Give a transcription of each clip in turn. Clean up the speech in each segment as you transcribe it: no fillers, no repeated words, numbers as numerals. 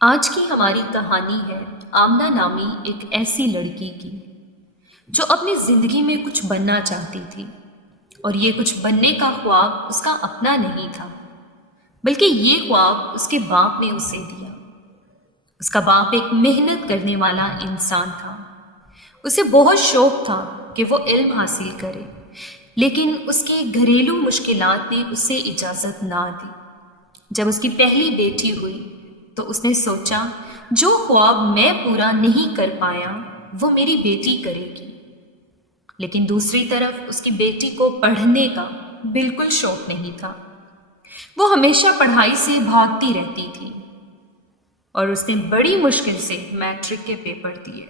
آج کی ہماری کہانی ہے آمنہ نامی ایک ایسی لڑکی کی جو اپنی زندگی میں کچھ بننا چاہتی تھی، اور یہ کچھ بننے کا خواب اس کا اپنا نہیں تھا، بلکہ یہ خواب اس کے باپ نے اسے دیا۔ اس کا باپ ایک محنت کرنے والا انسان تھا۔ اسے بہت شوق تھا کہ وہ علم حاصل کرے، لیکن اس کی گھریلو مشکلات نے اسے اجازت نہ دی۔ جب اس کی پہلی بیٹی ہوئی تو اس نے سوچا جو خواب میں پورا نہیں کر پایا وہ میری بیٹی کرے گی۔ لیکن دوسری طرف اس کی بیٹی کو پڑھنے کا بالکل شوق نہیں تھا۔ وہ ہمیشہ پڑھائی سے بھاگتی رہتی تھی، اور اس نے بڑی مشکل سے میٹرک کے پیپر دیے۔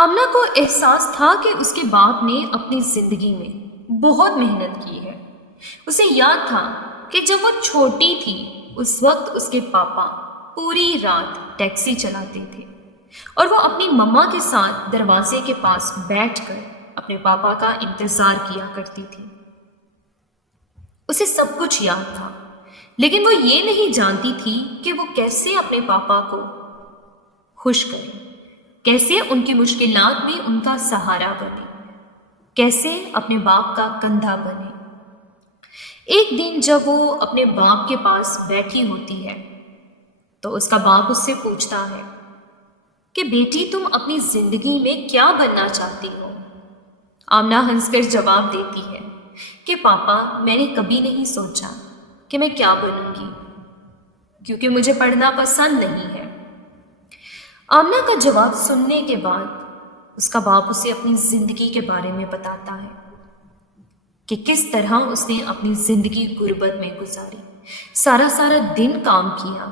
آمنہ کو احساس تھا کہ اس کے باپ نے اپنی زندگی میں بہت محنت کی ہے۔ اسے یاد تھا کہ جب وہ چھوٹی تھی اس وقت اس کے پاپا پوری رات ٹیکسی چلاتے تھے، اور وہ اپنی مما کے ساتھ دروازے کے پاس بیٹھ کر اپنے پاپا کا انتظار کیا کرتی تھی۔ اسے سب کچھ یاد تھا، لیکن وہ یہ نہیں جانتی تھی کہ وہ کیسے اپنے پاپا کو خوش کرے، کیسے ان کی مشکلات میں ان کا سہارا بنے، کیسے اپنے باپ کا کندھا بنے۔ ایک دن جب وہ اپنے باپ کے پاس بیٹھی ہوتی ہے تو اس کا باپ اس سے پوچھتا ہے کہ بیٹی تم اپنی زندگی میں کیا بننا چاہتی ہو؟ آمنہ ہنس کر جواب دیتی ہے کہ پاپا میں نے کبھی نہیں سوچا کہ میں کیا بنوں گی، کیونکہ مجھے پڑھنا پسند نہیں ہے۔ آمنہ کا جواب سننے کے بعد اس کا باپ اسے اپنی زندگی کے بارے میں بتاتا ہے کہ کس طرح اس نے اپنی زندگی غربت میں گزاری، سارا دن کام کیا،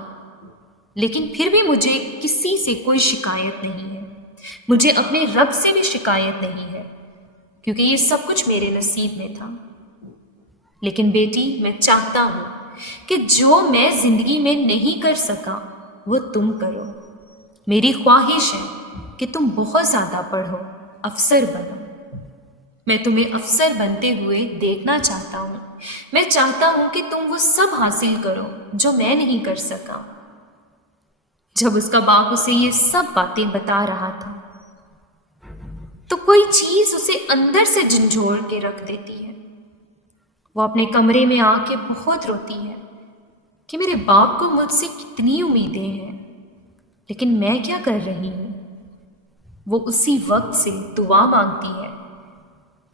لیکن پھر بھی مجھے کسی سے کوئی شکایت نہیں ہے۔ مجھے اپنے رب سے بھی شکایت نہیں ہے، کیونکہ یہ سب کچھ میرے نصیب میں تھا۔ لیکن بیٹی میں چاہتا ہوں کہ جو میں زندگی میں نہیں کر سکا وہ تم کرو۔ میری خواہش ہے کہ تم بہت زیادہ پڑھو، افسر بنو۔ میں تمہیں افسر بنتے ہوئے دیکھنا چاہتا ہوں۔ میں چاہتا ہوں کہ تم وہ سب حاصل کرو جو میں نہیں کر سکا۔ جب اس کا باپ اسے یہ سب باتیں بتا رہا تھا تو کوئی چیز اسے اندر سے جھنجھوڑ کے رکھ دیتی ہے۔ وہ اپنے کمرے میں آ کے بہت روتی ہے کہ میرے باپ کو مجھ سے کتنی امیدیں ہیں، لیکن میں کیا کر رہی ہوں۔ وہ اسی وقت سے دعا مانگتی ہے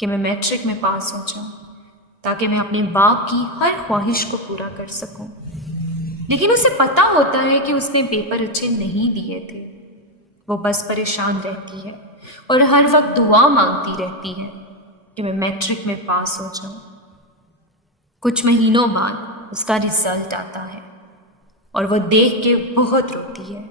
کہ میں میٹرک میں پاس ہو جاؤں تاکہ میں اپنے باپ کی ہر خواہش کو پورا کر سکوں۔ لیکن اسے پتہ ہوتا ہے کہ اس نے پیپر اچھے نہیں دیے تھے۔ وہ بس پریشان رہتی ہے اور ہر وقت دعا مانگتی رہتی ہے کہ میں میٹرک میں پاس ہو جاؤں۔ کچھ مہینوں بعد اس کا رزلٹ آتا ہے اور وہ دیکھ کے بہت روتی ہے